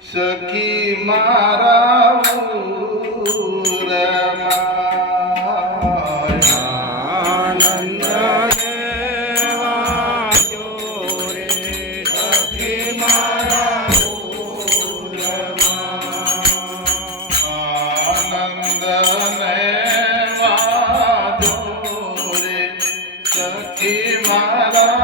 સખી મારા આનંદ વાજો રે સખી મારા આનંદ વાજો રે સખી મારા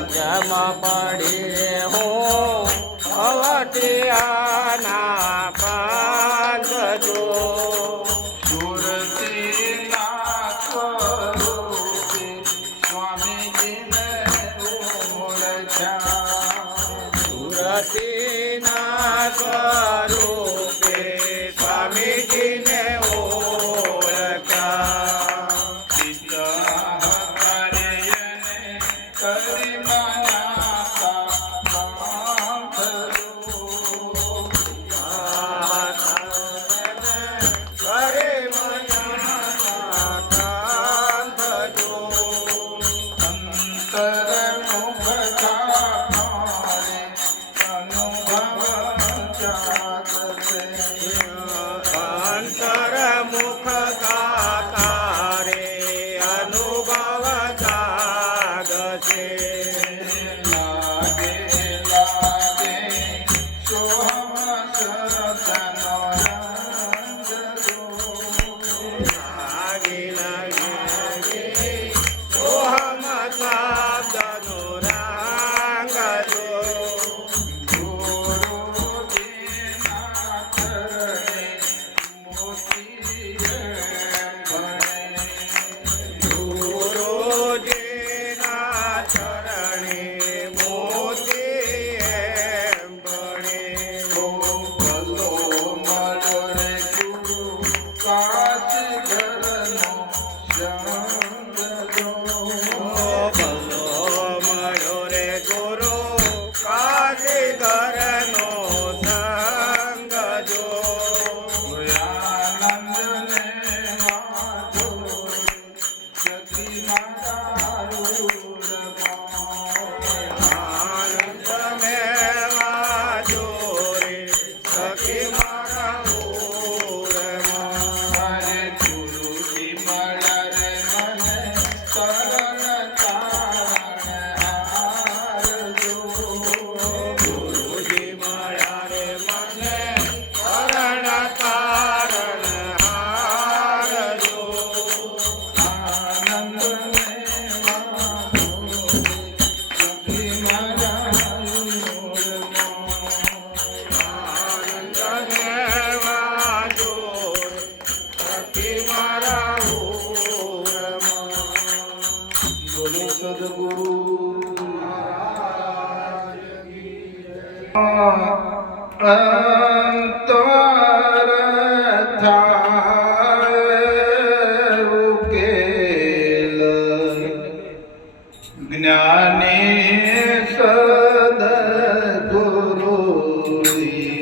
વચમાં પડી હું અવટિયાના પાંચજો સુરતીના સ્વરૂપે સ્વામીજીને ઓળખ્યા સુરતીના સ્વરૂપે સ્વામીજીને ઓળખ્યા અંતર થાય ઉકેલ જ્ઞાની સદગુરુ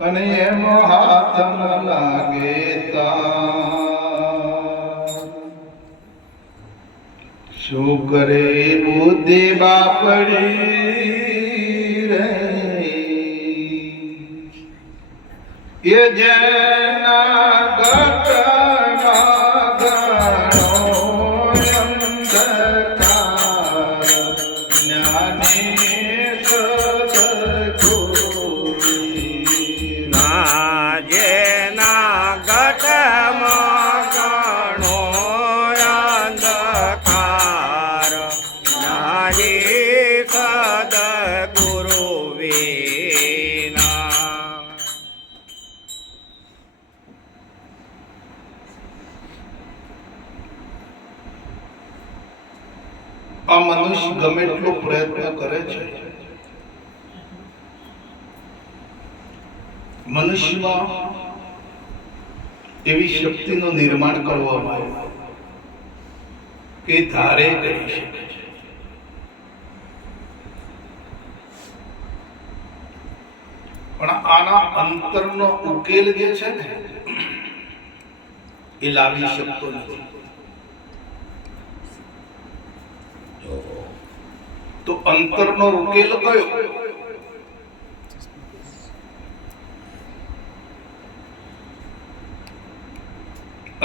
અને એમ હાથ ન લાગે શું કરે બુદ્ધિ બાપડી રે એ જેના ગતમાં ગણો અંધકાર જ્ઞાની સદગુરુજી ના જેના ગટમાં ગણો અંધકાર જ્ઞાની સદગુરુ વિના. આ મનુષ્ય ગમે એટલો પ્રયત્ન કરે છે, મનુષ્યમાં એવી શક્તિનું નિર્માણ કરવામાં આવ્યું કે ધારે કરી શકે છે. પણ આના અંતરનો ઉકેલ જે છે ને એ લાવી શકતો નથી. તો અંતરનો ઉકેલ કયો?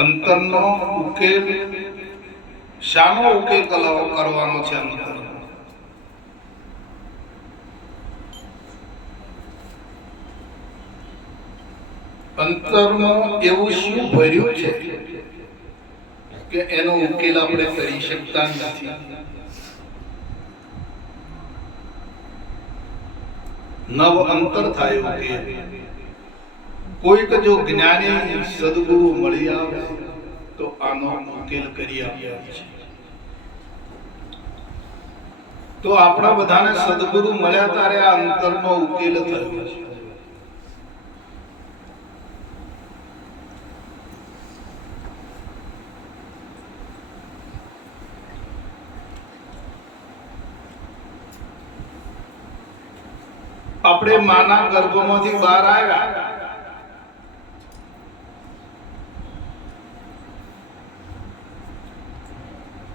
અંતરનો ઉકેલ શાનો ઉકેલ કરવાનો છે? અંતરમાં એવું શું ભર્યું છે કે એનો ઉકેલ આપણે કરી શકતા નથી? નવ અંતર થાય ઉકેલ. કોઈક જો જ્ઞાની સદગુરુ મળી આવે તો આનો ઉકેલ કરી આપ્યા છે. તો આપણા બધાને સદગુરુ મળ્યા ત્યારે આ અંતરનો ઉકેલ થયો છે. આપણે માના ગર્ભમાંથી બહાર આવ્યા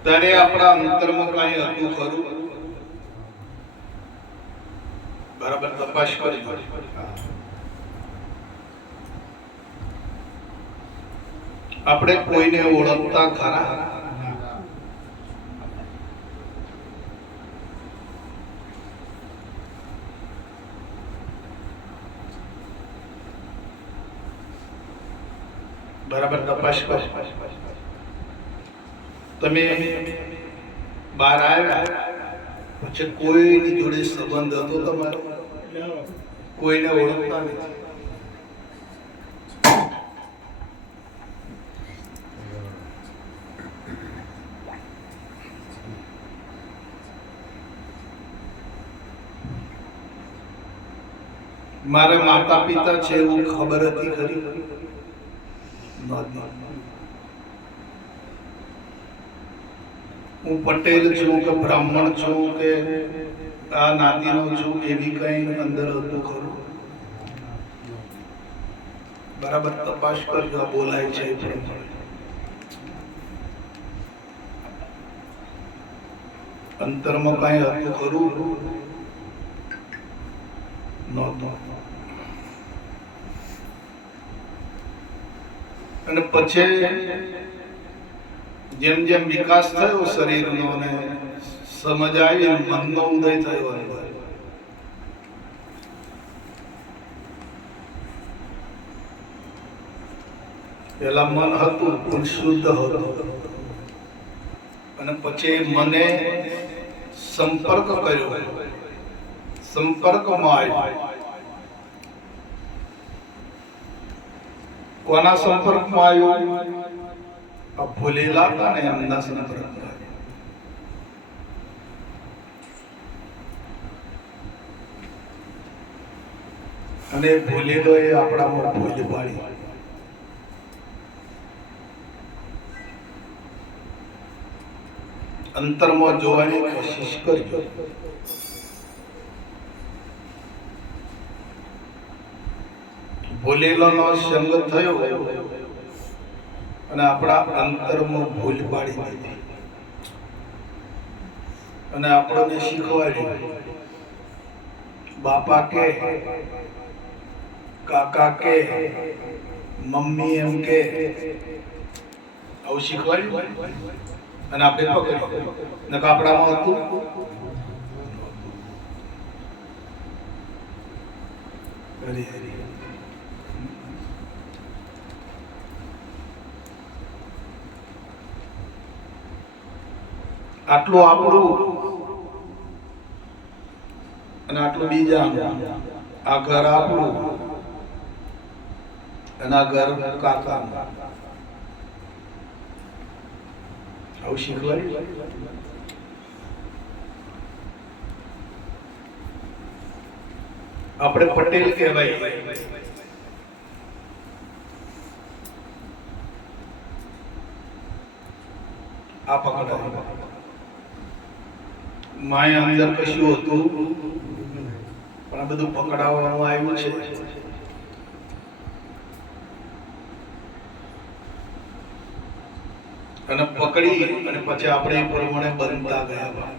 ત્યારે આપણા અંતરમાં કઈ હતું ખરું? બરાબર તપાસ કરી. આપણે કોઈને ઓળખતા ખરા? બરાબર તપાસ કરો. તમે બહાર આવ્યા પછી કોઈની જોડે સંબંધ હતો તમારો? કોઈને ઓળખતા નથી. મારા માતા પિતા છે એવું ખબર હતી ખરી? હું પટેલ છું કે બ્રાહ્મણ છું કે આ નાતીનો છું એવી કઈ અંદર હતું ખરું? બરાબર તપાસ કરજો. બોલાય છે અંતરમાં કઈ હતું ખરું? નહોતું. અને પછી જેમ જેમ વિકાસ થયો શરીરનો ને સમજ આવી, મનનો ઉદય થયો. પેલા મન હતું પણ શુદ્ધ હતું, અને પછી મને સંપર્ક કર્યો, સંપર્કમાં આવ્યો. કોના સંપર્કમાં આવ્યો? આ ભૂલેલા હતા ને એમના સંપર્કમાં. અને ભૂલેલો એ આપણામાં ભૂલ પાડી. અંતરમાં જોવાની કોશિશ કરજો. ભૂલેલાનો સંગ થયો અને આપણા અંતરમાં ભૂલ પાડી દીધી અને આપણને શીખવાડ્યું. બાપા કે, કાકા કે, મમ્મી એમ કે, આવું શીખવાડ્યું અને આપણે પકડ્યું. નકર આપણામાં હતું હરી હરી. આટલું આપણું અને આટલું બીજા. આ ઘર આપણું અને આ ઘર કાકા. આવું શીખવાય. આપણે પટેલ કહેવાય. આ પકડાય. માયા અંદર કશું હતું પણ આ બધું પકડાવવામાં આવ્યું છે. અને પકડી અને પછી આપણે એ પ્રમાણે બનતા ગયા.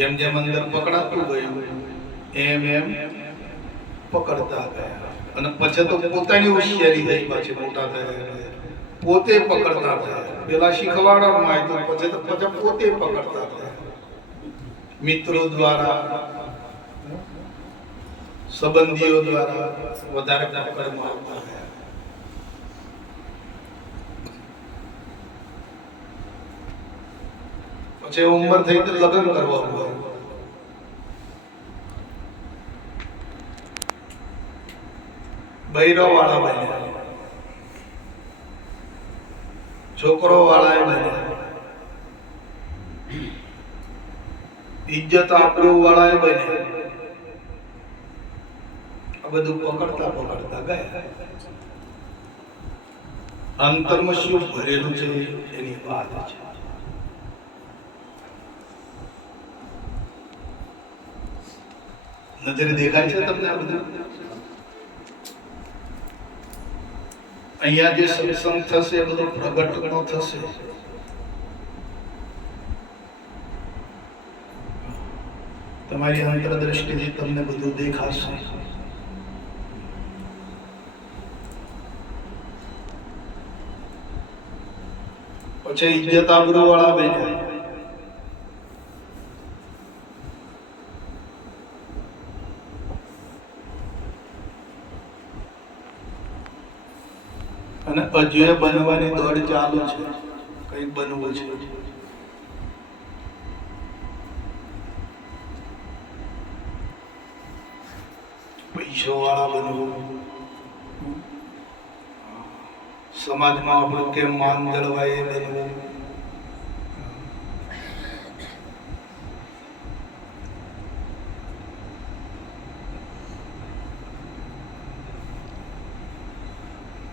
જેમ જેમ અંદર પકડાતું ગયું એમ એમ પકડતા ગયા અને પછી તો પોતાની હોશિયારી થઈ. પાછી મોટા થયા પોતે પકડતા થયા. પેલા શીખવાડવામાં આવ્યું પછી તો પોતે પકડતા થયા. મિત્રો દ્વારા, સંબંધીઓ દ્વારા વધારે પકડમાં આવતા ગયા. પછી ઉંમર થઈ તો લગ્ન કરવા હોય. બૈરો વાળા બન્યા, છોકરો વાળા બન્યા, ઇજ્જત આબરૂ વાળા બન્યા. આ બધું પકડતા પકડતા ગયા. અંતરમાં શું ભરેલું છે એની વાત છે. નજરે દેખાય છે તમને આ બધું? અહીંયા જે સત્સંગ થશે એ બધું પ્રગટ નો થશે. તમારી અંતરદ્રષ્ટિથી તમને બધું દેખાશે. પછી ઇજ્જત આબરૂ વાળા બન્યા. અને હજુ બનવાની દોડ ચાલુ છે. કઈક બનવું છે. પૈસો વાળા બનવું, સમાજમાં આપણું કેમ માન જળવાય એ બનવું.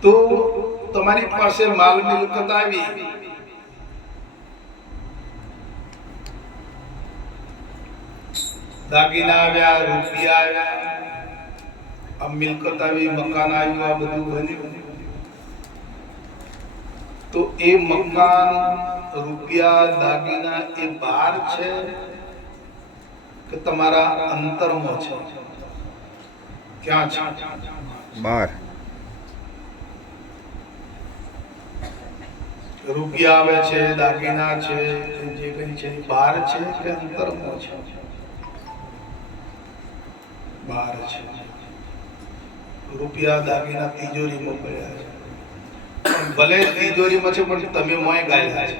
તો તમારી પાસે માલ મિલકત આવી, દાગીના આવ્યા, રૂપિયા આવ્યા, આ મિલકત આવી, મકાન આવ્યું, આ બધું બન્યું. તો એ મકાન, રૂપિયા, દાગીના એ બહાર છે કે તમારા અંતરમાં છે? ક્યાં છે? બહાર. રૂપિયા આવે છે, દાગીના છે, જે કઈ છે બહાર છે કે અંતરમાં છે? બહાર છે. રૂપિયા, દાગીના તિજોરીમાં પડ્યા છે. ભલે તિજોરીમાં છે પણ તમે મોય ગાયેલા છે.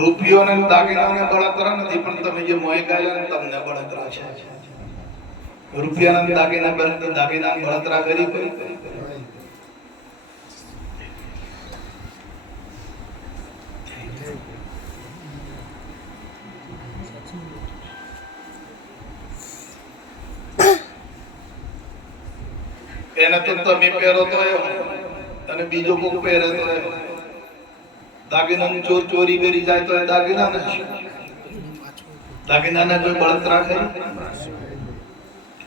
રૂપિયો ને દાગીનાને બળતરા નથી પણ તમે જે મોય ગાયેલા તમને બળતરા છે. રૂપિયા દાગીના બળતરા કરી એને તો તમે પહેરો તો અને બીજો કોક પહેરે તો દાગીનાની ચોર ચોરી કરી જાય તો એ દાગીના નથી. દાગીનાને કોઈ બળતરા કરે,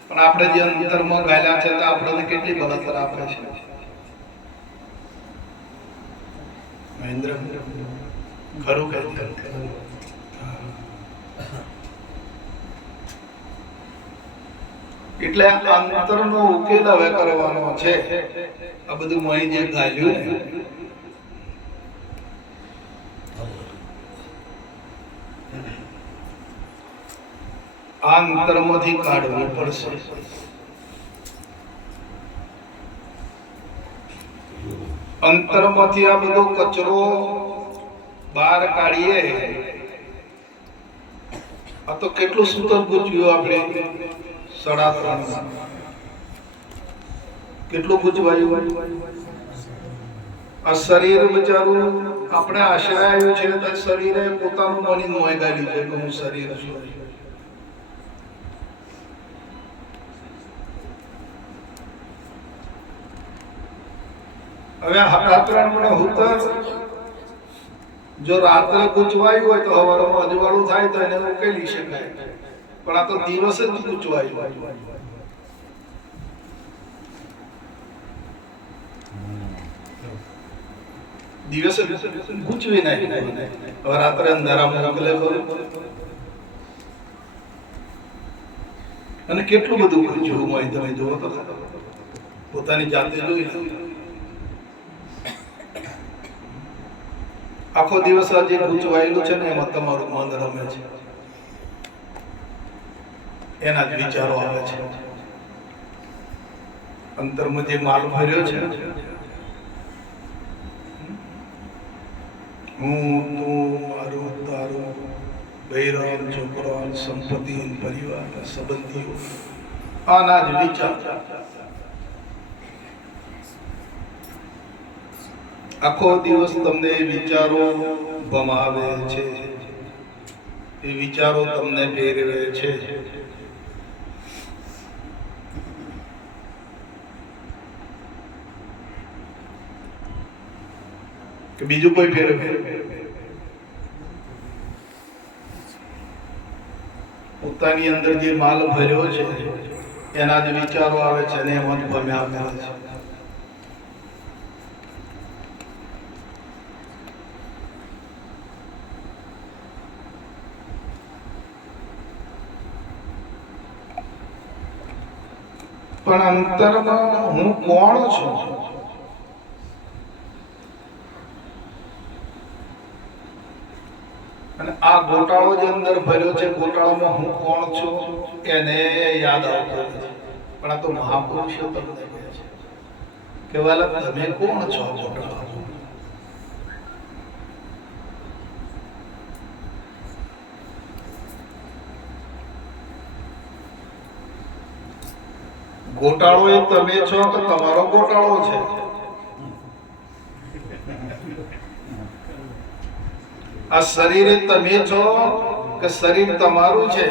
પણ આપણે જે અંતરમાં ગાલ્યા છે તો આપણને કેટલી બળતરા આપે છે. મહેન્દ્ર ખરું કે એટલે અંતરનો ઉકેલ હવે કરવાનો છે. આ બધું મોહી જે ગાલ્યું ને આ અંતરમાંથી કાઢવું પડશે. અંતરમાંથી આ બધો કચરો બહાર કાઢીએ. આ તો કેટલું સૂતર ગુજવ્યું આપણે 3.5 કેટલું ગુજવાયું. આ શરીર બચારું આપણે આશરાયું છે તો શરીરે પોતાનું મની મોય ગાડ્યું છે કે હું શરીર છું. હવે હકાત્રણ હુતર જો રાત્રે ગુચવાયું હોય તો સવારમાં અજવાળું થાય તો એને ઉકેલી શકાય, પણ આ તો દિવસે જ ગુચવાયું. દિવસે ગુચવી નાખી. હવે રાત્રે અંધારામાં મોકલે અને કેટલું બધું ગુચવું હોય તમે જુઓ તો પોતાની જાતે જોઈ. આખો દિવસ આ જે ગુચવાયેલું છે ને એમાં તમારું મન રમે છે, એના જ વિચારો આવે છે. અંતરમાં જે માલ ભર્યો છે, હું તું મારું તારું બૈરામ છોકરો સંપત્તિ પરિવાર સંબંધીઓ, આના જ વિચાર. આખો દિવસ તમને વિચારો ભમાવે છે, એ વિચારો તમને ફેરવે છે. કે બીજું કોઈ ફેરવે? પોતાની અંદર જે માલ ભર્યો છે એના જ વિચારો આવે છે અને એમાં જ ભમ્યા કરે છે. પણ અંતરમાં હું કોણ છું? અને આ ગોટાળો જે અંદર ભર્યો છે, ગોટાળામાં હું કોણ છું એને યાદ આવતો નથી. પણ આ તો મહાપુરુષો તમને કહે છે કે વાલા તમે કોણ છો? ગોટાળા ગોટાળો એ તમે છો કે તમારો ગોટાળો છે? આ શરીર એ તમે છો કે શરીર તમારું છે?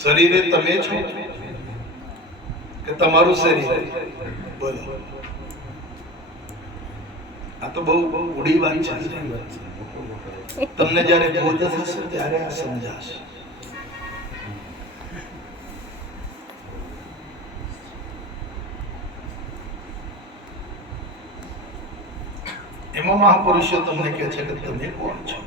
શરીર એ તમે છો કે તમારું શરીર? બોલો. આ તો બહુ ઊંડી વાત છે. તમને જ્યારે બોધ થશે ત્યારે આ સમજાશે. એમાં મહાપુરુષો તમને કહે છે કે તમે કોણ છો?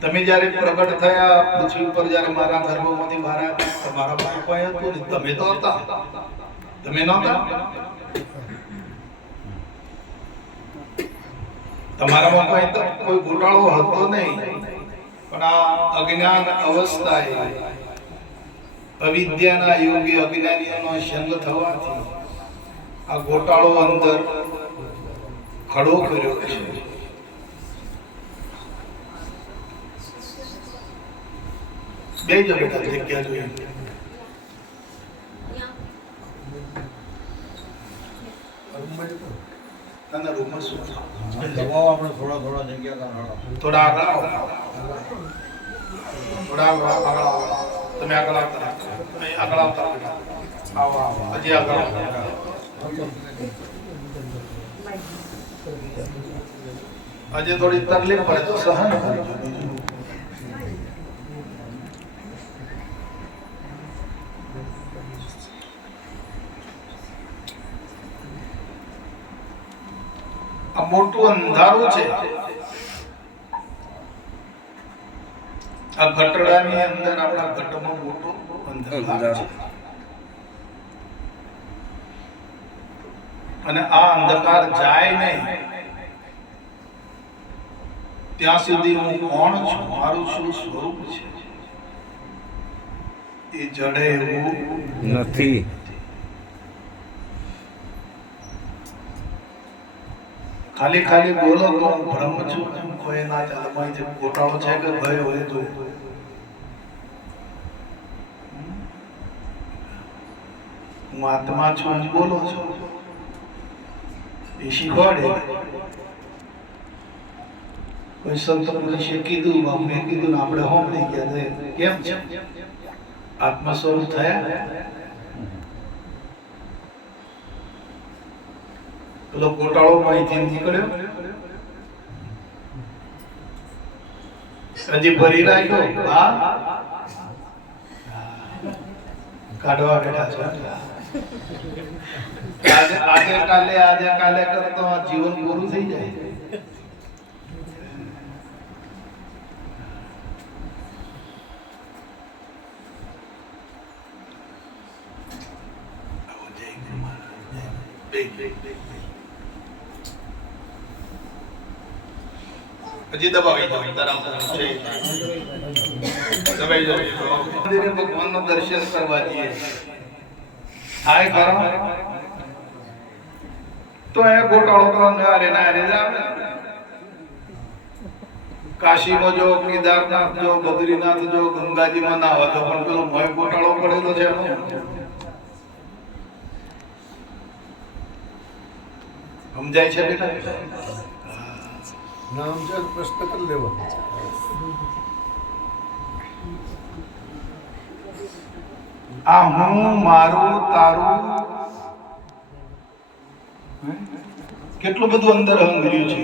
તમે જ્યારે પ્રગટ થયા પૃથ્વી પર, જ્યારે મારા ગર્ભમાંથી બહાર આવ્યા, તમારા બાપા હતું ને તમે તો હતા? તમે નહોતા? તમારામાં કોઈ ગોટાળો હતો નહીં, પણ આ અજ્ઞાન અવસ્થાએ, અવિદ્યાના યોગી અજ્ઞાનીઓનો સંગ થવાથી આ ગોટાળો અંદર ખડો કર્યો છે. બે જ બેટા જગ્યા જોઈએ. ના રૂમમાં શું દબાવ આપણે થોડા જગ્યા થોડા આગળ આવો, થોડા આગળ આવો. તમે આગળ આવતા આગળ આવતા આવો આવો હજી આગળ આવો. હજી થોડી તકલીફ પડે તો સહન કરજો. આ મોટું અંધારું છે. આ ગટડાની અંદર આપણા ઘટમાં મોટું અંધારું છે અને આ અંધકાર જાય નહીં ત્યાં સુધી હું કોણ છું, મારું શું સ્વરૂપ છે એ જડે એવું નથી. ખાલી ખાલી બોલો તો હું બ્રહ્મ છું એમ કોઈ ના ચાલે. જે ગોટાળો છે કે ભય હોય તો હું આત્મા છું એમ બોલો છો એ શીખવાડે. કોઈ સંત પુરુષે કીધું, બાપુએ કીધું ને આપણે સાંભળી ગયા. કેમ છે આત્મા સ્વરૂપ થયા? પેલો ગોટાળો માહિતી નીકળ્યો, હજી ભરી રાખ્યો. હા કાઢવા બેઠા છે. આજે કાલે કરતો આ જીવન પૂરું થઈ જાય. હજી દબાવી દો. દબાઈ દો. મંદિરે ભગવાનનું દર્શન કરવા જઈએ થાય ખરા તો એ ગોટાળો તો અંધારે ના રે આવે. કાશીમાં જો, કેદારનાથ જો, બદ્રીનાથ જો, ગંગાજીમાં ના હોય તો પણ પેલો મોય ગોટાળો પડેલો છે એનો સમજાય છે બેટા? નામ છે પ્રશ્ન કરી લેવો. આ હું, મારું, તારું કેટલું બધું અંદર હંગર્યું છે.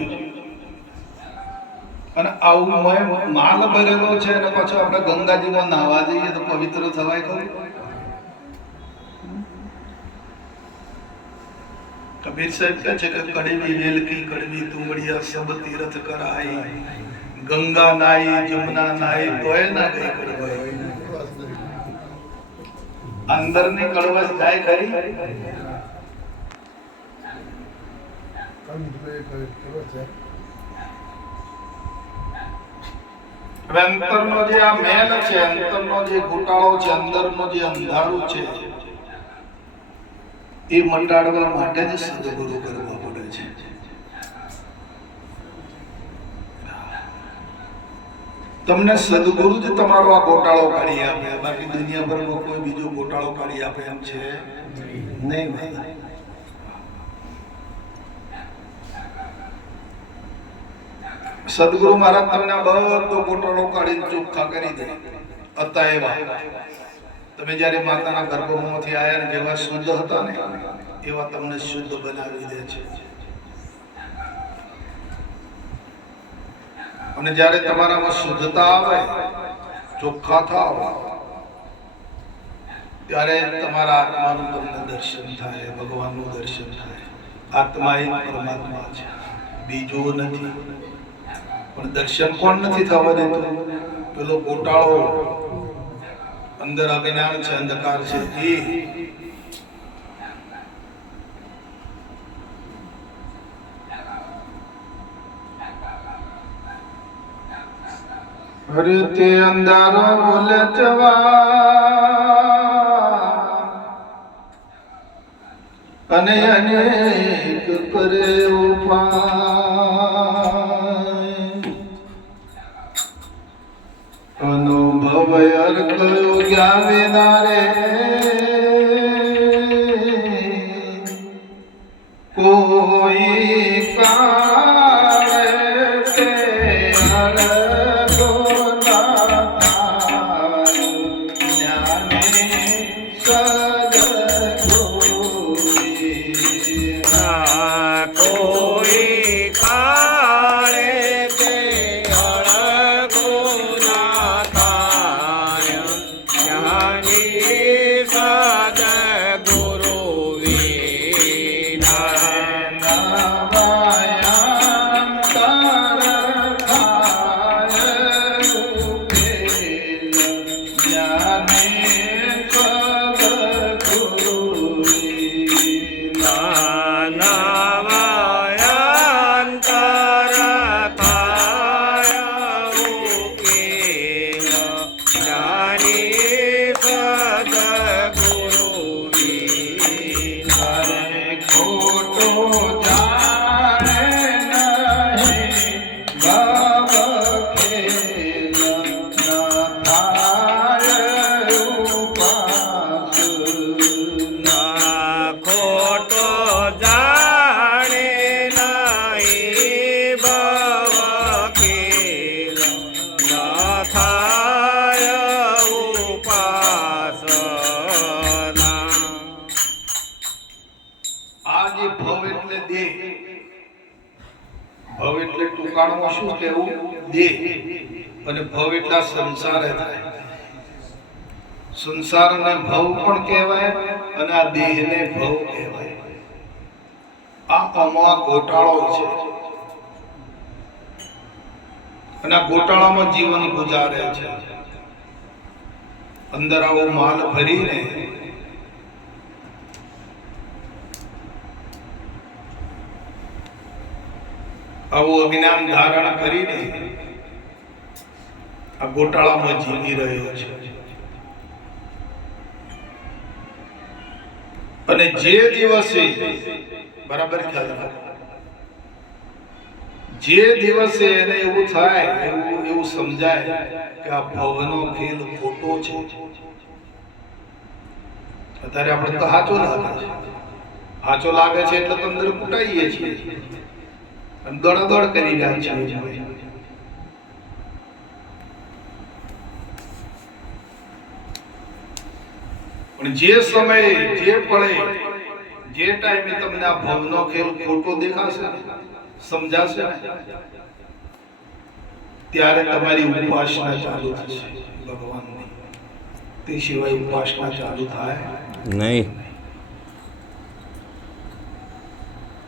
અને આવું માલ ભરેલો છે અને પાછો આપણે ગંગાજીમાં નાહવા જઈએ તો પવિત્ર થવાય ખરું? કબીર સાહેબ કહે છે કે કડવી વેલકી કડવી તુંબડિયા સબ તીર્થ કરાય, ગંગા નાઈ જમુના નાઈ તોય ના ગઈ કડવાઈ. અંદરની કડવાશ જાય ખરી? હવે અંતરનો જે આ મેલ છે, અંતરનો જે ઘોટાળો છે, અંદરનો જે અંધારું છે એ મટાડવા માટે જ સદગુરુ કરવા પડે છે. તમને સદગુરુ જ તમારો આ ગોટાળો કાઢી આપે, બાકી દુનિયાભરમાં કોઈ બીજો ગોટાળો કાઢી આપે એમ છે નહીં ભાઈ. સદગુરુ મહારાજ તમને બધો ગોટાળો કાઢીને ચોખ્ખા કરી દે. હતા એવા તમે જયારે માતાના ગર્ભમાંથી આયા ને જેવા શુદ્ધ હતા ને એવા તમને શુદ્ધ બનાવી દે છે. અને જયારે તમારામાં શુદ્ધતા આવે, ચોખ્ખા થાવ, ત્યારે તમારા આત્માનું તમને દર્શન થાય, ભગવાનનું દર્શન થાય. આત્મા એ પરમાત્મા છે, બીજો નથી. પણ દર્શન કોણ નથી થવા દેતો? પેલો ગોટાળો અંદર અજ્ઞાન છે, અંધકાર છે એ. અરે તે અંધારો ઉલટવા અને અનેક કરે ઉપાય, અનુભવ અર્થ યોગ્યા વિના કોઈ કાળે તે અળગો ના થાય, જ્ઞાને પ્રકારનું શું કહેવું? દેહ. અને ભવ એટલા સંસારે થાય. સંસારને ભવ પણ કહેવાય અને આ દેહને ભવ કહેવાય. આમાં ગોટાળો છે અને આ ગોટાળામાં જીવન ગુજારે છે. અંદર આવો માલ ભરીને આવું અજ્ઞાન ધારણ કરીને આ ગોટાળામાં જીવી રહ્યો છે. અને જે દિવસે બરાબર ખ્યાલ રાખો, જે દિવસે એને એવું થાય, એવું સમજાય કે આ ભવનો ખેલ ખોટો છે. અત્યારે આપણે તો સાચો લાગે છે, સાચો લાગે છે એટલે તો અંદર કૂટાઈએ છીએ અને દોડાદોડ કરી રહ્યા છીએ. પણ જે સમયે, જે પળે, જે ટાઈમે તમને આ ભવનો ખેલ ખોટો દેખાશે, સમજાશે, ત્યારે તમારી ઉપાસના ચાલુ થશે ભગવાનની. તે સિવાય ઉપાસના ચાલુ થાય નહીં.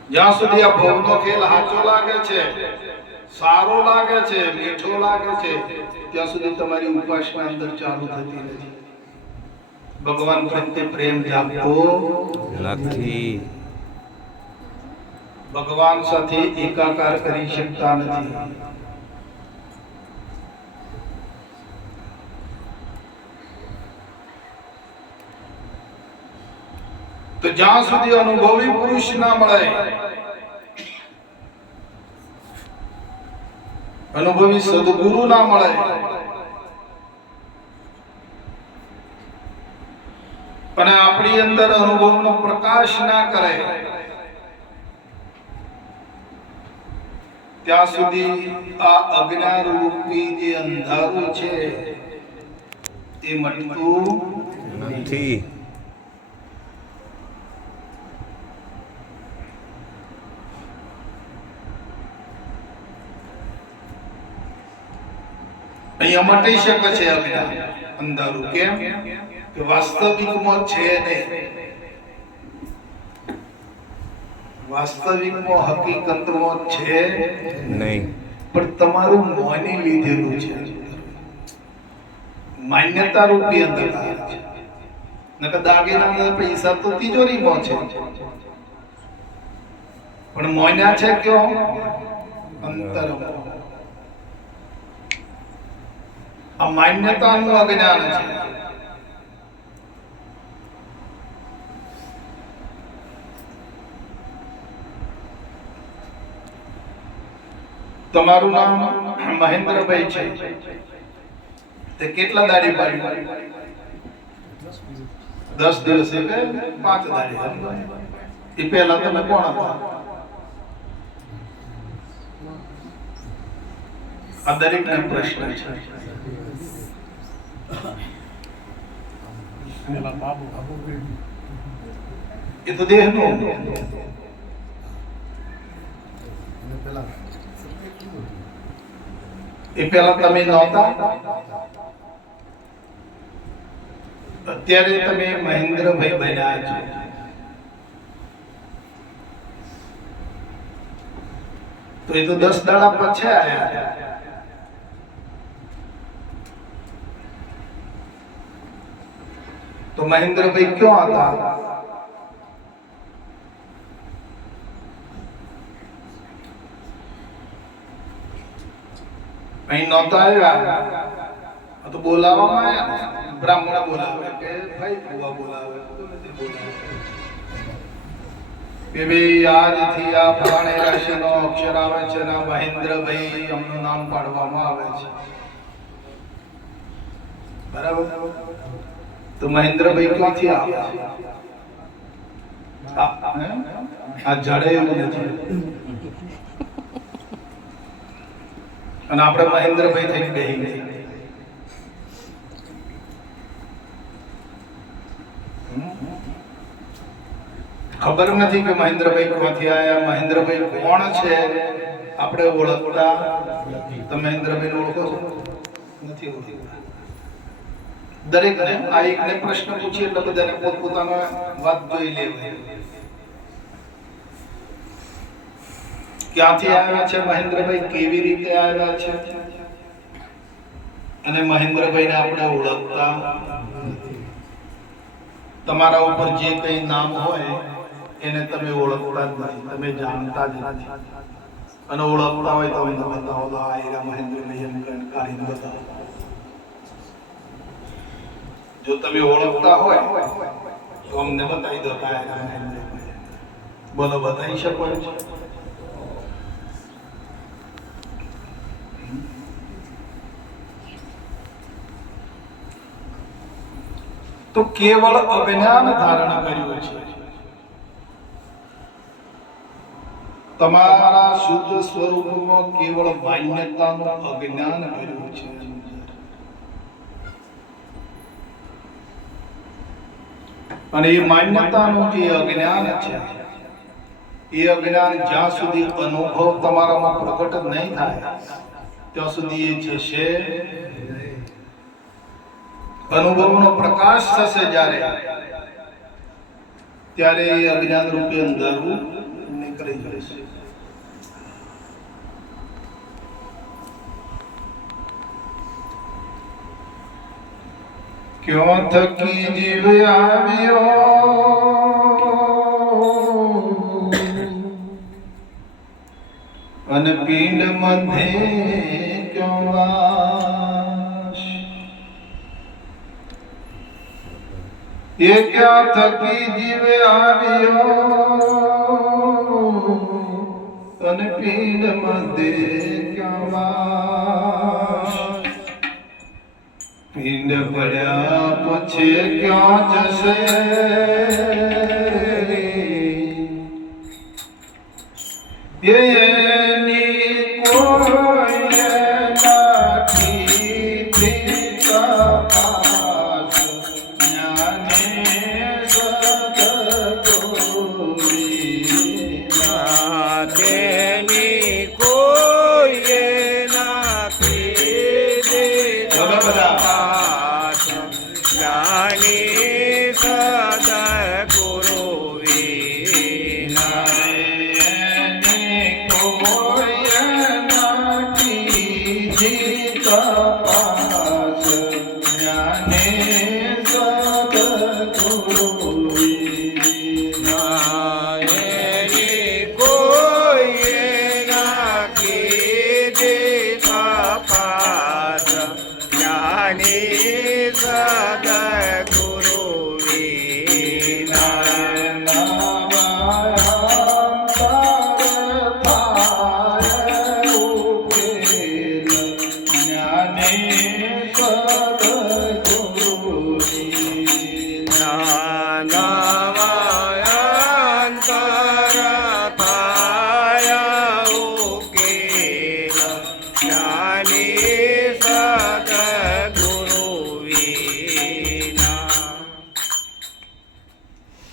જ્યાં સુધી આ ભવનો ખેલ સાચો લાગે છે, સારો લાગે છે, મીઠો લાગે છે, ત્યાં સુધી તમારી ઉપાસના અંદર ચાલુ થતી નથી. ભગવાન પ્રત્યે પ્રેમ જાગતો નથી. ભગવાન સાથે એકાકાર કરી શકતા નથી. તો જ્યાં સુધી અનુભવી પુરુષ ના મળે, અનુભવી સદગુરુ ના મળે, અને આપણી અંદર અનુભવનો પ્રકાશ ના કરે, ત્યાં સુધી આ અજ્ઞાન રૂપી જે અંધારું છે એ મટતું નથી. અહીંયા મટી શકે છે અજ્ઞાન, અંધારું. કેમ કે વાસ્તવિકમાં છે નહીં. વાસ્તવિકમાં હકીકતમાં છે નહીં. પણ તમારું મોની લીધેલું છે. માન્યતા રૂપી અંધકાર છે. નકર દાગીના પૈસા તો તિજોરીમાં છે, પણ મોન્યા છે ક્યો? અંતરમાં. આ માન્યતાનું અજ્ઞાન છે. તમારું નામ મહેન્દ્રભાઈ છે, તે કેટલા દાડી પાડી? 10 દિવસ એટલે 5 દાડી. એ પહેલા તમે કોણ હતા? આ દરેકને પ્રશ્ન છે. એ તો દેહનો. એ પહેલા તમે નહોતા, અત્યારે તમે મહેન્દ્રભાઈ બન્યા છો. તો એ તો 10 દાડા પછી આવ્યા. તો મહેન્દ્રભાઈ ક્યાં હતા? અહીં નહોતા આવ્યા. તો બોલાવવામાં આવ્યા. બ્રાહ્મણ બોલાવે કે ભાઈ ભુવા બોલાવે કે ભાઈ આજથી આ ફલાણે રાશિનો અક્ષર આવે છે ને મહેન્દ્રભાઈ એમનું નામ પાડવામાં આવે છે. બરાબર. તો મહેન્દ્રભાઈ ક્યાંથી આવે? આ જડે એવું નથી. અને આપણે મહેન્દ્રભાઈ થઈ બેહી ગઈ. ખબર નથી કે મહેન્દ્રભાઈ ક્યાંથી આયા, મહેન્દ્રભાઈ કોણ છે, આપણે ઓળખતા તમે ઇન્દ્રબેન ઓળખો છો? નથી ઓળખતા. દરેકને આ એકને પ્રશ્ન પૂછીએ એટલે બધાને પોતપોતાના વાત જોઈ લેવાય. ક્યાંથી આવ્યા છે મહેન્દ્રભાઈ, કેવી રીતે આવ્યા છે, અને મહેન્દ્રભાઈને આપણે ઓળખતા તમારા ઉપર જે કઈ નામ હોય એને તમે ઓળખતા જ નથી, તમે જાણતા જ નથી. અને ઓળખતા હોય તો અમને બતાવો, આ મહેન્દ્રભાઈ એમ કરીને બતાવો. જો તમે ઓળખતા હોય તો અમને બતાવી દો. બોલો, બતાવી શકો છો? તો કેવળ અજ્ઞાન ધારણ કર્યું છે. તમારા શુદ્ધ સ્વરૂપમાં કેવળ માન્યતાનું અજ્ઞાન કર્યું છે. અને એ માન્યતાનું જે અજ્ઞાન છે, એ અજ્ઞાન જ્યાં સુધી અનુભવ તમારામાં પ્રગટ નહીં થાય ત્યાં સુધી એ જશે. અનુભવનો પ્રકાશ થશે જ્યારે, ત્યારે એ અજ્ઞાન રૂપે અંધારું નીકળી જશે. ક્યાં થકી જીવ આવ્યો અને પિંડ મધ્યે ક્યાં વાસ. એ ક્યાં થકી જીવ આવ્યો અને પિંડ મધ્યે ક્યાં વાસ. પિંડ પડ્યા પછી ક્યાં જશે, એની કોઈ નથી તપાસ. જ્ઞાને સદગુરુના તેની કોઈ નથી તપાસ. જ્ઞાની સદગુરુ વિના તપાસ. જ્ઞાને સદગુરુ વિના એની કોઈ નથી તપાસ. જ્ઞાની સદગુરુ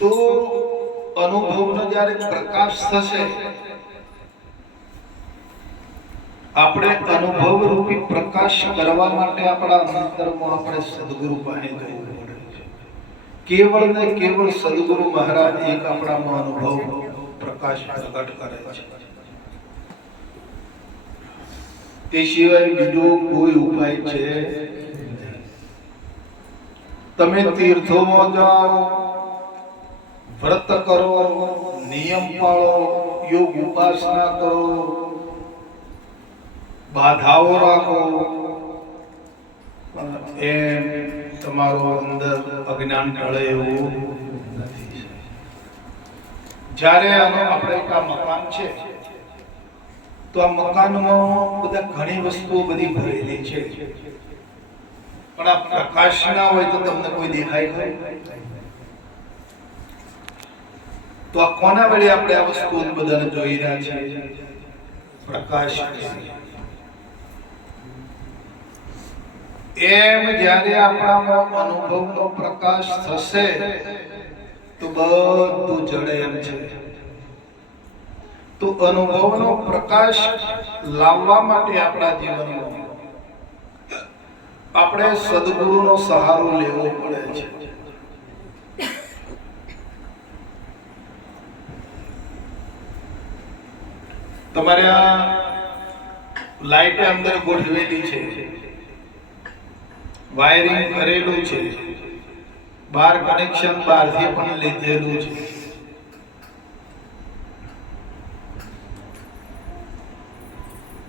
તો અનુભવનો જ્યારે પ્રકાશ થશે, આપણે અનુભવ રૂપી પ્રકાશ કરવા માટે આપણા અંતરમાં આપણે સદગુરુ પાસે જવું પડે છે. કેવળ ને કેવળ સદગુરુ મહારાજ એક આપણામાં અનુભવ પ્રકાશ પ્રગટ કરે છે. તે સિવાય બીજો કોઈ ઉપાય છે? તમે તીર્થોમાં જાઓ, વ્રત કરો, નિયમ પાળો, યોગ ઉપાસના કરો, બાધાઓ રાખો, એ તમારો અંદર અજ્ઞાન ટળે એવું નથી. જ્યારે આપણે એક આ મકાન છે, તો આ મકાનમાં બધા ઘણી વસ્તુઓ બધી ભરેલી છે, પણ આ પ્રકાશ ના હોય તો તમને કોઈ દેખાય નહીં. તો આ કોના વડે આપણે આ વસ્તુઓ બધાને જોઈ રહ્યા છીએ? પ્રકાશ. એમ જ્યારે આપણામાં અનુભવનો પ્રકાશ થશે તો બધું જડે એમ છે. તો અનુભવનો પ્રકાશ લાવવા માટે આપણા જીવનમાં આપણે સદગુરુનો સહારો લેવો પડે છે. તમારે આ લાઈટ અંદર ગોઠવેલી છે, વાયરિંગ કરેલું છે, બાર કનેક્શન બહારથી પણ લીધેલું છે.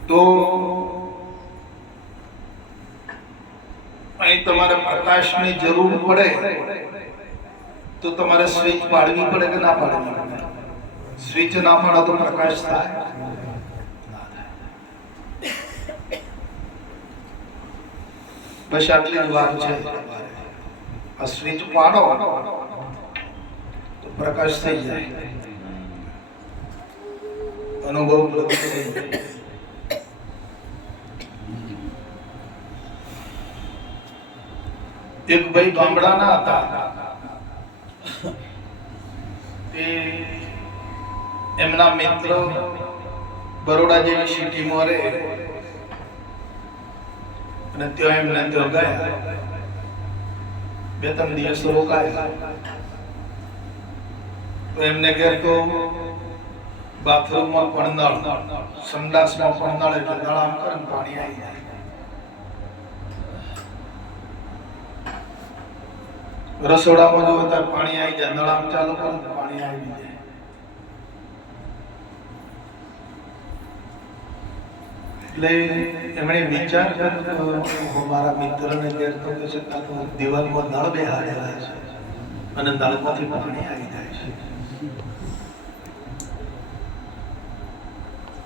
તો અહીં તમારે પ્રકાશની જરૂર પડે તો તમારે સ્વિચ પાડવી પડે કે ના પાડવી પડે? સ્વિચ ના પાડો તો પ્રકાશ થાય? બસ આટલી જ વાત છે. આ સ્વિચ પાડો તો પ્રકાશ થઈ જાય, અનુભવ પ્રગટ થઈ જાય. એક ભાઈ ગામડાના હતા, એમના મિત્ર બરોડા જેવી સિટીમાં રહે અને ત્યાં એમને ત્યાં ગયા, 2-3 દિવસ રોકાયા. તો એમને ઘેર તો બાથરૂમમાં પણ નળ, સંડાસમાં પણ નળ, એટલે નળ આમ કરે પાણી આવી જાય. રસોડામાં જો ત્યારે પાણી આવી જાય, નળ આમ ચાલુ કરે પાણી આવી જાય. એટલે એમણે વિચાર કર્યો મારા મિત્રને ઘેર તો દિવાલમાં નળ બેહાડેલા છે અને નળમાંથી પાણી આવી જાય છે,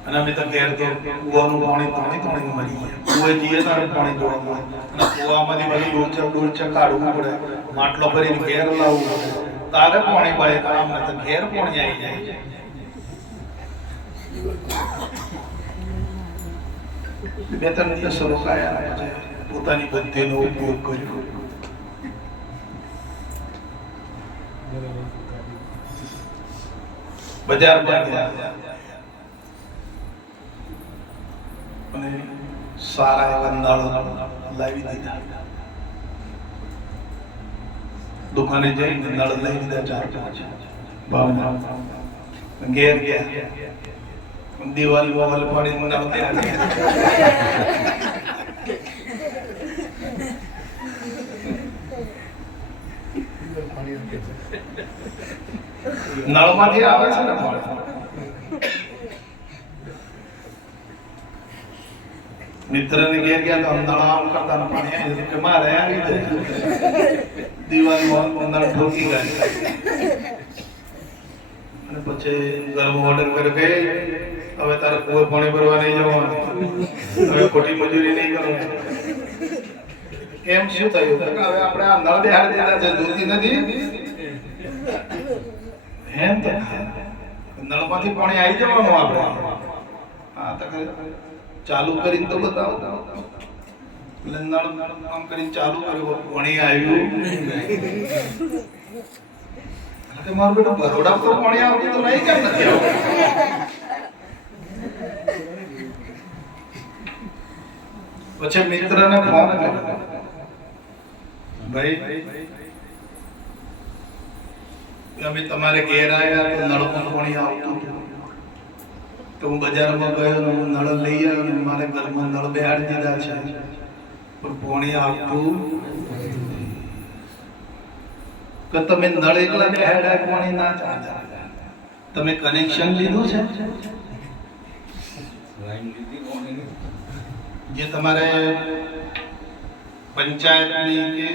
અને અમે તો ઘેર તો કુવાનું પાણી તણી મરી ગયા. કુએ જઈએ ત્યારે પાણી જોવા મળે અને કુવામાંથી બધું ડોલચા કાઢવું પડે, માટલો ભરીને ઘેર લાવવું પડે, તારે પાણી પાડે કામ ને તો ઘેર પાણી આવી જાય છે. બે ત્રણ દિવસ રોકાયા, પોતાની બુદ્ધિનો ઉપયોગ કર્યો. બજારમાં ગયા અને સારા એવા નળ લાવી દીધા. દુકાને જઈને નળ લઈ લીધા 4-5 ભાવના. ઘેર ગયા, દિવાલ વોલ પાડી નળ ત્યાં નળમાંથી આવે છે ને પાણી. મિત્રને ઘેર ગયા તો નળ આમ કરતા પાણી આવી કે મારે આવી જાય, દિવાલમાં નળ ઠોકી ગયા. અને પછી ઘરમાં ઓર્ડર કર્યો કે હવે તારે કુએ પાણી ભરવા નહીં જવાનું, હવે ખોટી મજૂરી નહીં કરવાની. કેમ શું થયું? હવે આપણે આ નળ બેહાડી દીધા છે, જોતી નથી એમ તો નળમાંથી પાણી આવી જવાનું આપણે. હા તો ચાલુ કરીને તો બતાવો. એટલે નળ આમ કરીને ચાલુ કર્યું, પાણી આવ્યું. મારું બેટું બરોડા તો પાણી આવતું તો નહીં, કેમ નથી આવતું? પછી મિત્રને ફોન કર્યો, ભાઈ અમે તમારે ઘેર આવ્યા તો નળમાં પાણી આવતું હતું, તો હું બજારમાં ગયો અને હું નળ લઈ આવ્યો અને મારે ઘરમાં નળ બેહાડી દીધા છે પણ પાણી આવતું. કે તમે નળ એકલા બેહાડ્યા, પાણી ના ચાલે. તમે કનેક્શન લીધું છે? જે તમારે પંચાયતની કે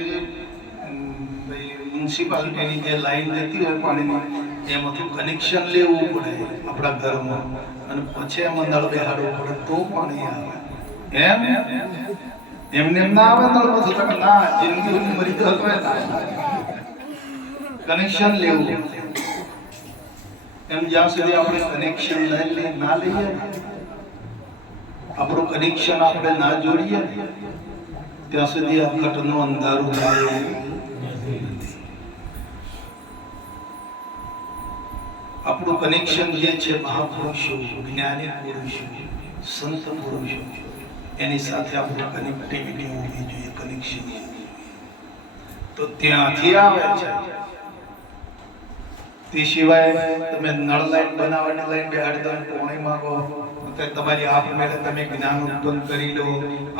મ્યુનિસિપાલિટીની જે લાઈન લેતી હોય પાણીની, એમાંથી કનેક્શન લેવું પડે આપણા ઘરમાં અને પછી એમાં નળ બેહાડવું પડે તો પાણી આવે. એમ એમને એમ ના આવે નળમાંથી? તમે ના, જિંદગી મરી ગયો કનેક્શન લેવું. એમ જ્યાં સુધી આપણે કનેક્શન ના લઈએ, આપણું કનેક્શન આપણે ના જોડીએ, ત્યાં સુધી આ ઘટનું અંધારું થાય. આપણું કનેક્શન જે છે મહાપુરુષો, જ્ઞાની પુરુષો, સંત પુરુષો એની સાથે આપણે કનેક્ટિવિટી હોવી જોઈએ, કનેક્શન. તો ત્યાંથી આવે છે. તે સિવાય તમે નળ લાઈન બનાવવાની લાઈન બેહાડી દો, પોણી માંગો, તમારી આપમેળે તમે જ્ઞાન ઉત્પન્ન કરી લો,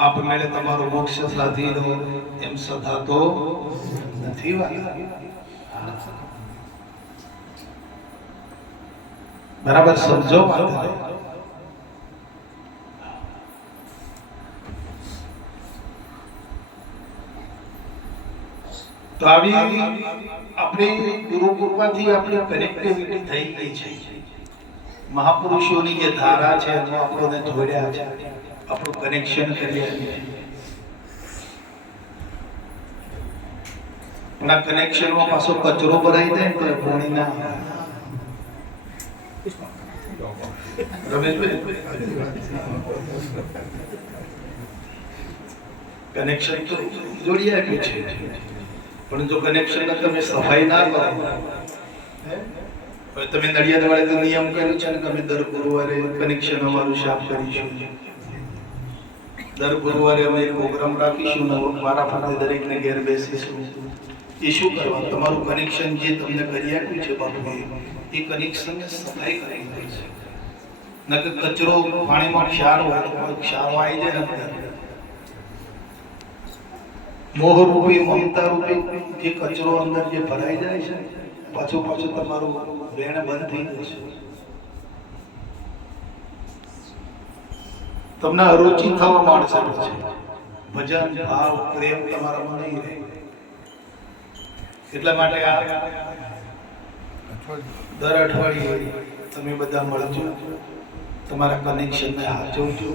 આપમેળે તમારો મોક્ષ સાધી લો, એમ સદા તો નથી વાલા. બરાબર સમજો વાત. તો આવી આપણી ગુરુ કૃપાથી આપણી કનેક્ટિવિટી થઈ ગઈ છે. મહાપુરુષોની જે ધારા છે એમાં આપણને જોડ્યા છે, આપણું કનેક્શન કર્યા છે. પણ આ કનેક્શનમાં પાછો કચરો ભરાઈ જાય તો પોણી ના કનેક્શન તો જોડી આપ્યું છે, પણ જો કનેક્શન તમે સફાઈ ના કરો, હવે તમે નડિયાદ વાળે તો નિયમ કર્યો છે ને કે અમે દર ગુરુવારે કનેક્શન અમારું સાફ કરીશું, દર ગુરુવારે અમે એક પ્રોગ્રામ રાખીશું, વારા ફરતે દરેકને ઘેર બેસીશું. એ શું કરવા? તમારું કનેક્શન જે તમને કરી આપ્યું છે બાપુએ, એ કનેક્શન સફાઈ કરવી પડશે. નકર કચરો પાણીમાં ક્ષાર હોય તો ક્ષારો આવી જાય અંદર. મોહ રૂપી મમતા રૂપી જે કચરો અંદર જે ભરાઈ જાય છે, પાછું તમારું વેણ બંધ થઈ જશે. તમને અરુચિ થવા માંડશે. ભજન ભાવ પ્રેમ તમારામાં નહીં રહે. એટલા માટે આ દર અઠવાડિયે તમે બધા મળજો, તમારા કનેક્શનને હાચવજો,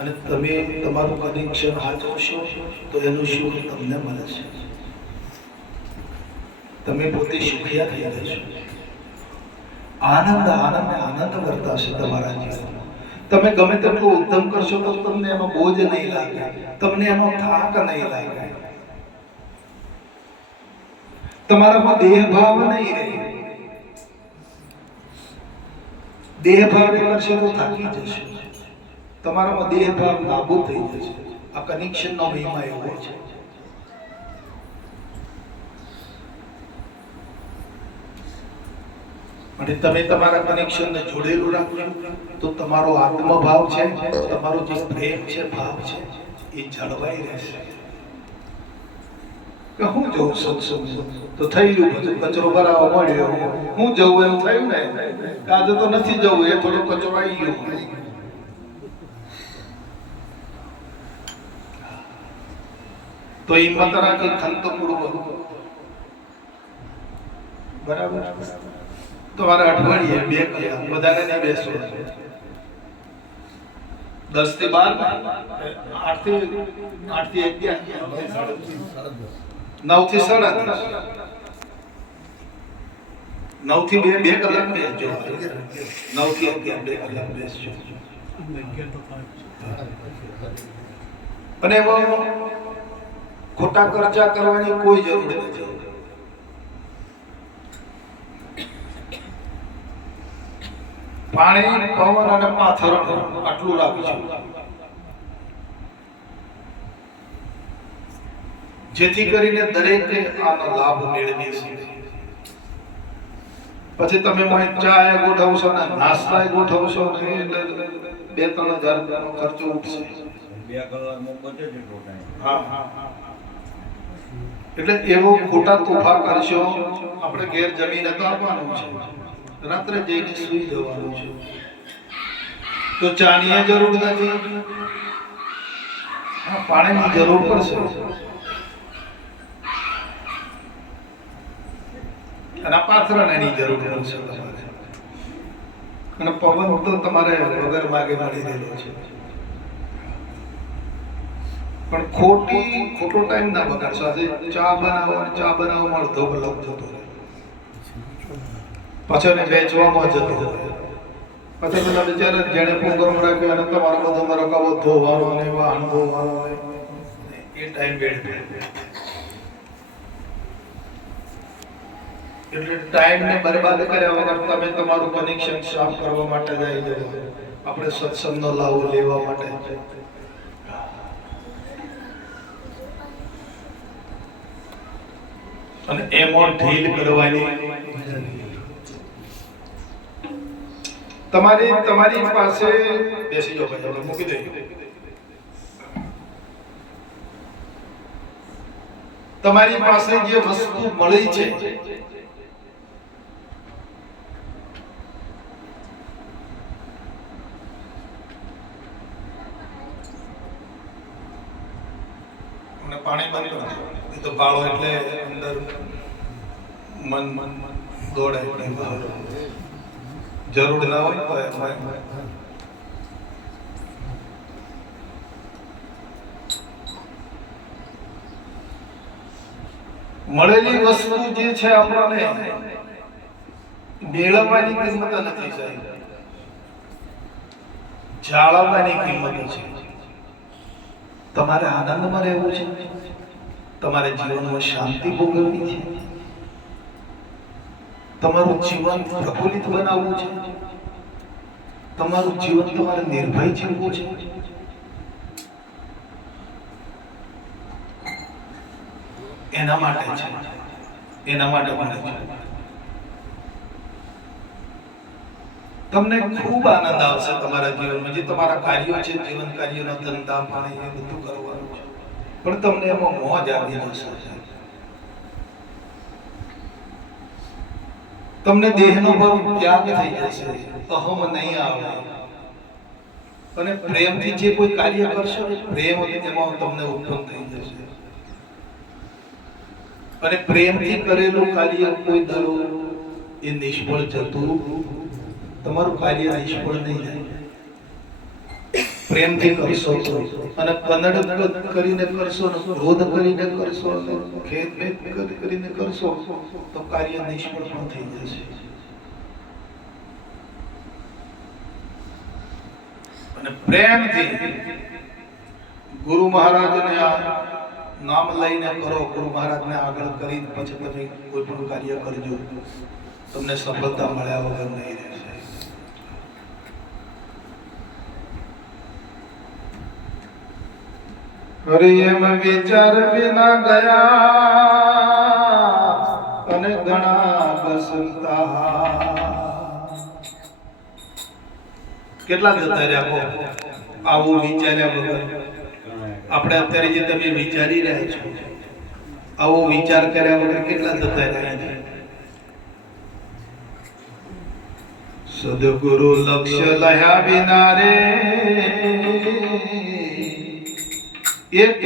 અને તમે તમારું કનેક્શન હાચવશો તો એનું સુખ તમને મળશે. તમે પોતે સુખિયા થઈ જશો. આનંદ આનંદ આનંદ વર્તાશે તમારા જીવનમાં. તમે ગમે તેટલું ઉદ્યમ કરશો તો તમને એનો બોજ નહીં લાગે, તમને એનો થાક નહીં લાગે. તમારામાં દેહ ભાવ નહીં રહે. દેહ ભાવ કરશો તો થાકી જશે. તમારામાં દેહ ભાવ નાબૂદ થઈ જશે. આ કનેક્શન નો મહિમા એવો છે. અને તમે તમારા કનેક્શન ને જોડેલું રાખજો તો તમારો આત્મભાવ છે, તમારો જે પ્રેમ છે, ભાવ છે, એ જળવાઈ રહેશે. કે હું જઉં સત્સંગ તો થઈ ગયું, બધું કચરો ભરાવા મળ્યો, હું જવું એમ થયું ને, આજે તો નથી જવું, એ થોડો કચરો આવી ગયો. તો હિંમત રાખી ખંત પૂર્વક બરાબર તમારે અઠવાડિયે 2 કલાક બધાને નહીં બેસો. 10 થી 12, 8 થી 11, 9 થી 9:30, 9 થી 2 કલાક બેસજો. 9 થી 11 2 કલાક બેસજો. અને ખોટા ખર્ચા કરવાની કોઈ જરૂર નથી. પાણી, પવન અને પાથર આટલું રાખીશું, જેથી કરીને દરેકે આનો લાભ મેળવી શકે. પછી તમે ચા ગોઠવશો ને નાસ્તા ગોઠવશો ને એટલે 2-3 હજાર નો ખર્ચો ઉઠશે. 2 કલાકમાં પહોંચે જેટલો ટાઈમ. હા, એટલે એવો ખોટા તોફા કરશો. આપણે ઘેર જમીને તો આપવાનું છે, રાત્રે જઈને સુઈ જવાનું છે. તો ચાની જરૂર નથી, પાણીની જરૂર પડશે. અને પાથરણ એની જરૂર પડશે તમારે. અને પવન તો તમારે વગર માગે મળી રહેલો છે. પણ ખોટો ટાઈમ ના બગાડશો. આજે ચા બનાવવામાં અડધો કલાક જતો રહે, પછી એને વેચવામાં જતો રહે, પછી પેલા બિચારા જેને પ્રોગ્રામ રાખ્યો અને તમારો બધો રકાવો ધોવાનો અને વાહન ધોવાનો હોય એ ટાઈમ વેડે. એટલે ટાઈમ ને બરબાદ કર્યા વગર તમે તમારું કનેક્શન સાફ કરવા માટે જઈ જાઓ. આપણે સત્સંગનો લાવો લેવા માટે અને એમાં ઢીલ કરવાની તમારી પાસે બેસી જાઓ ભાઈ, આપણે મૂકી દઈએ. તમારી પાસે જે વસ્તુ મળી છે અને પાણી બંધ કરી દો. એ તો પાળો એટલે અંદર મન દોડે એટલે બહાર. જરૂર ના હોય તો એમાં મળેલી વસ્તુ જે છે આપણને મેળવવાની કિંમત નથી સાહેબ, જાળવવાની કિંમત છે. તમારે આનંદમાં રહેવું છે, તમારે જીવનમાં શાંતિ ભોગવવી છે, તમારું જીવન પ્રફુલ્લિત બનાવવું છે, તમારું જીવન તમારે નિર્ભય જીવવું છે. એના માટે છે, એના માટે બને છે. તમને ખૂબ આનંદ આવશે તમારા જીવનમાં. જે તમારા કાર્યો છે, જીવન કાર્યના ધંધા પાણી એ બધું કરવાનું છે, પણ તમને એમાં મોજ આવી જશે. તમને દેહનો ભાવ ત્યાગ થઈ જશે, અહમ નહીં આવે. અને પ્રેમથી જે કોઈ કાર્ય કરશો, પ્રેમ એમાં તમને ઉત્પન્ન થઈ જશે. અને પ્રેમથી કરેલું કાર્ય કોઈ દરો એ નિષ્ફળ જતું, તમારું કાર્ય નિષ્ફળ નહીં જાય. પ્રેમથી કરશો તો, અને કનડ કરીને કરશો ને ક્રોધ કરીને કરશો ને ખેદમેદ કરીને કરશો તો કાર્ય નિષ્ફળ પણ થઈ જશે. અને પ્રેમથી ગુરુ મહારાજને આ નામ લઈને કરો, ગુરુ મહારાજને આગળ કરી પછી તમે કોઈ પણ કાર્ય કરજો, તમને સફળતા મળ્યા વગર નહીં રહેશે. હરિ એમ વિચાર વિના ગયા અને ઘણા બસંતા. કેટલા જતા રહ્યા આવું વિચાર્યા વગર? આપણે અત્યારે જે તમે વિચારી રહ્યા છો, આવો વિચાર કર્યા વગર કેટલા જતા રહ્યા છે? સદગુરુ લક્ષ્ય લયા વિના રે એક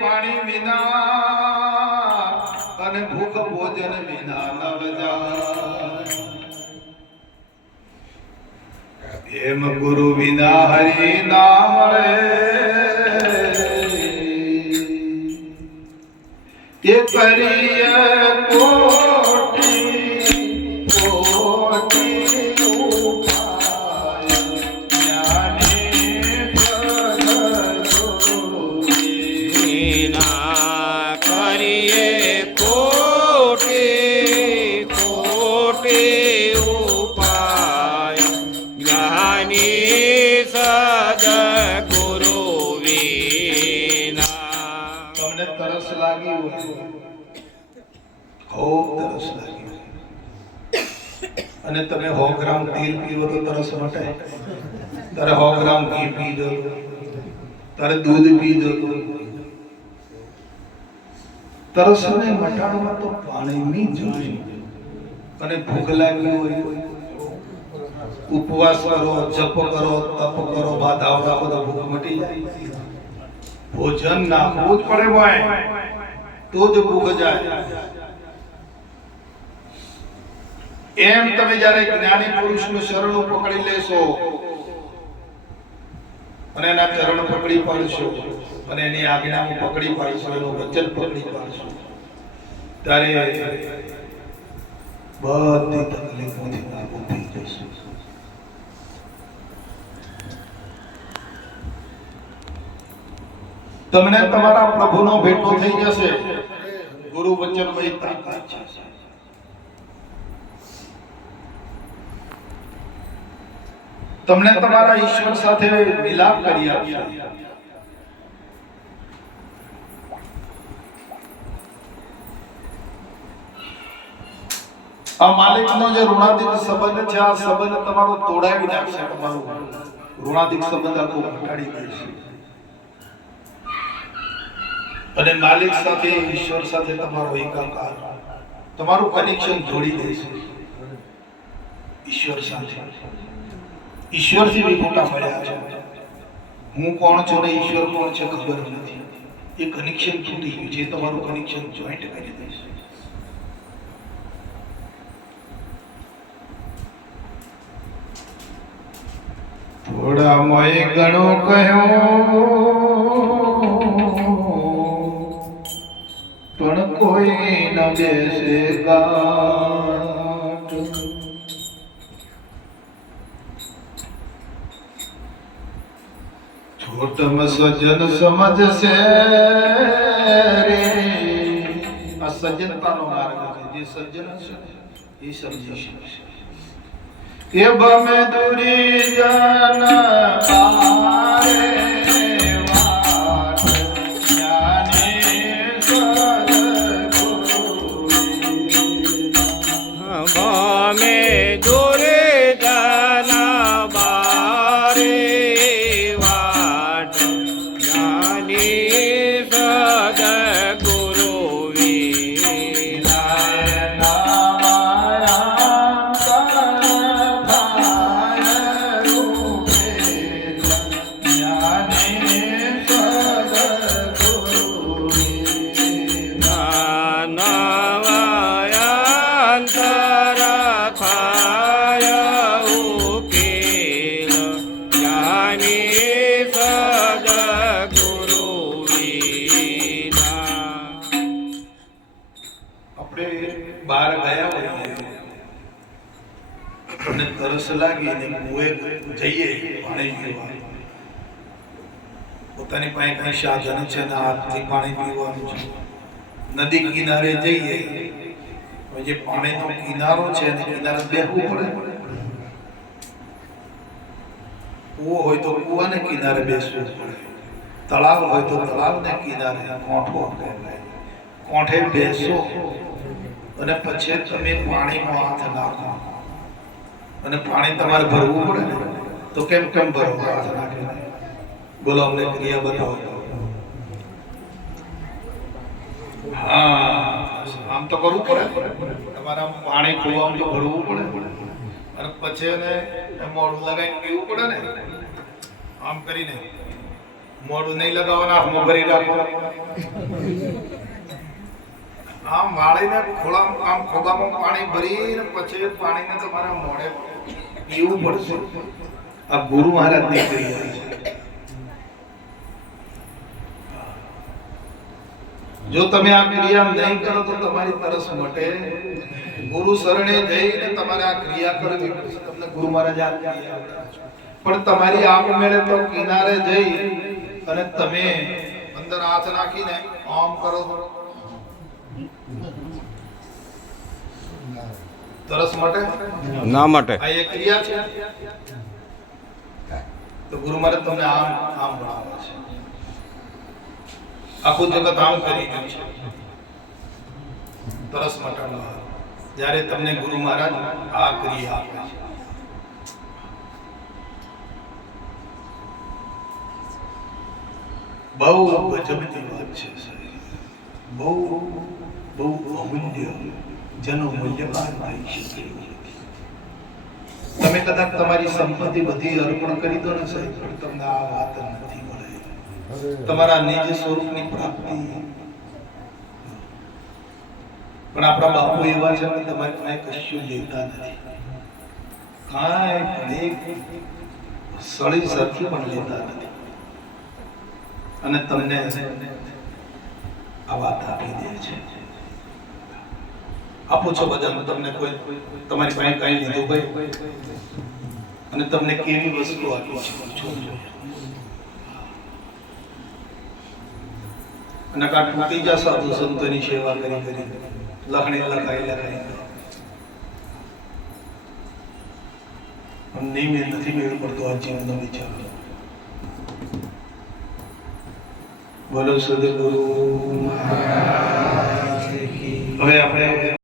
પાણી વિના અને ભૂખ ભોજન વિના નવ જાય. એમ ગુરુ વિના હરિ ના મળે, એ કરીએ કોટી કોટી ઉપાય. જ્ઞાની તરસ લાગી હોય, ખૂબ તરસ લાગી હોય, અને તમે 100 ગ્રામ તેલ પીવો તો તરસ મટે? તારે 100 ગ્રામ ઘી પી દો, તારે દૂધ પી દો, તરસને મટાડવા તો પાણીની જરૂર છે. અને ભૂખ લાગી હોય, ઉપવાસ કરો, જપ કરો, તપ કરો, બાધાઓ રાખો તો ભૂખ મટી જાય. ભોજન નાખવું જ પડે ભાઈ, તો જ ભૂખ જાય. એમ તમે જ્યારે જ્ઞાની પુરુષનું શરણું પકડી લેશો અને એના ચરણ પકડી પાડશો અને એની આજ્ઞામાં પકડી પાડશો, એનું વચન પકડી પાડશો, ત્યારે બધી તકલીફોથી ઊભી જશે. તમને તમારા પ્રભુનો ભેટો થઈ જશે. ગુરુ વચન વહી તાકાત છે. તમને તમારા ઈશ્વર સાથે મિલાપ કરી આપશે. આ માલિકનો જે ઋણાધિક સંબંધ છે, આ સંબંધ તમારો તોડાવી નાખશે. તમારો ઋણાધિક સંબંધ આખો ઘટાડી દેશે અને માલિક સાથે, ઈશ્વર સાથે તમારો એકાકાર, તમારું કનેક્શન જોડી દેશે ઈશ્વર સાથે. ઈશ્વરથી વિખોટા મળ્યા છે. હું કોણ છું ને ઈશ્વર કોણ છે ખબર નથી. એ કનેક્શન તૂટી ગયું છે. તમારું કનેક્શન જોઈન્ટ કરી દેશે. થોડા મોય ગણો કહ્યો પણ કોઈ ન બેસે ગાંઠ. છોટમ સજ્જન સમજશે રે. આ સજ્જનતાનો માર્ગ છે. જે સજ્જન છે એ સમજી શકશે. કે બમે દુરી જન પારે વાટ જ્ઞાની સદગુરુ. બમે દુરી જન બારે વાટ જ્ઞાની સદગુરુ બહાર ગયા હોય અને તરસ લાગી ને કુએ જઈએ પાણી પીવા. પોતાની પાસે કઈ સાધન છે ને હાથથી પાણી પીવાનું છે. નદી કિનારે જઈએ, જે પાણીનો કિનારો છે ને કિનારે બેસવું પડે. કૂવો હોય તો કૂવાને કિનારે બેસવું પડે. તળાવ હોય તો તળાવને કિનારે, કોઠે બેસો અને પછી તમે પાણીમાં હાથ નાખો. અને પાણી તમારે ભરવું પડે ને તો કેમ ભરો હાથ નાખીને? બોલો, અમને ક્રિયા બતાવો. હા, આમ તો કરવું પડે. તમારા પાણી કૂવામાં તો ભરવું પડે અને પછી એને મોઢું લગાવીને પીવું પડે ને. આમ કરીને મોઢું નહીં લગાવવાના, હાથમાં ભરી રાખો. આમ વાળીને ખોળામાં, આમ ખોબામાં પાણી ભરીને પછી પાણીને તમારા મોઢે પીવું પડશે. આ ગુરુ મહારાજની ક્રિયા છે. જો તમે આ ક્રિયા નહીં કરો તો તમારી તરસ મટે. ગુરુ શરણે જઈને તમારે આ ક્રિયા કરવી પડશે. તમને ગુરુ મહારાજ આ ક્રિયા પણ તમારી આપમેળે તો કિનારે જઈ અને તમે અંદર હાથ નાખીને આમ કરો તો તરસ માટે ના માટે. આ એક ક્રિયા છે. તો ગુરુ મહારાજ તમને આમ ભણાવે છે. આખું જગત આમ કરી ગયું છે તરસ મટાડવા. જ્યારે તમને ગુરુ મહારાજ આ ક્રિયા આપે છે. બહુ ગજબની વાત છે સાહેબ. બહુ બહુ અમૂલ્ય જેનું મૂલ્યવાન થઈ શકે એવું નથી. તમે કદાચ તમારી સંપત્તિ બધી અર્પણ કરી દો ને સાહેબ, પણ તમને આ વાત નથી મળે. તમારા નિજ સ્વરૂપની પ્રાપ્તિ. પણ આપણા બાપુ એવા છે કે તમારે કાંઈ કશું લેતા નથી, કાંઈ પણ એક સળી સરખી પણ લેતા નથી, અને તમને આ વાત આપી દે છે. આપો છો બધા, તમને કોઈ તમારી પાસે કાંઈ લીધું ભાઈ, અને તમને કેવી વસ્તુ આપી છે પૂછો. અને કાં તૂટી જા સાધુ સંતોની સેવા કરી કરી લખણી લખાઈ નહીં મેં નથી મેળ પડતો આ જીવનનો વિચાર. બોલો સદગુરુ. હવે આપણે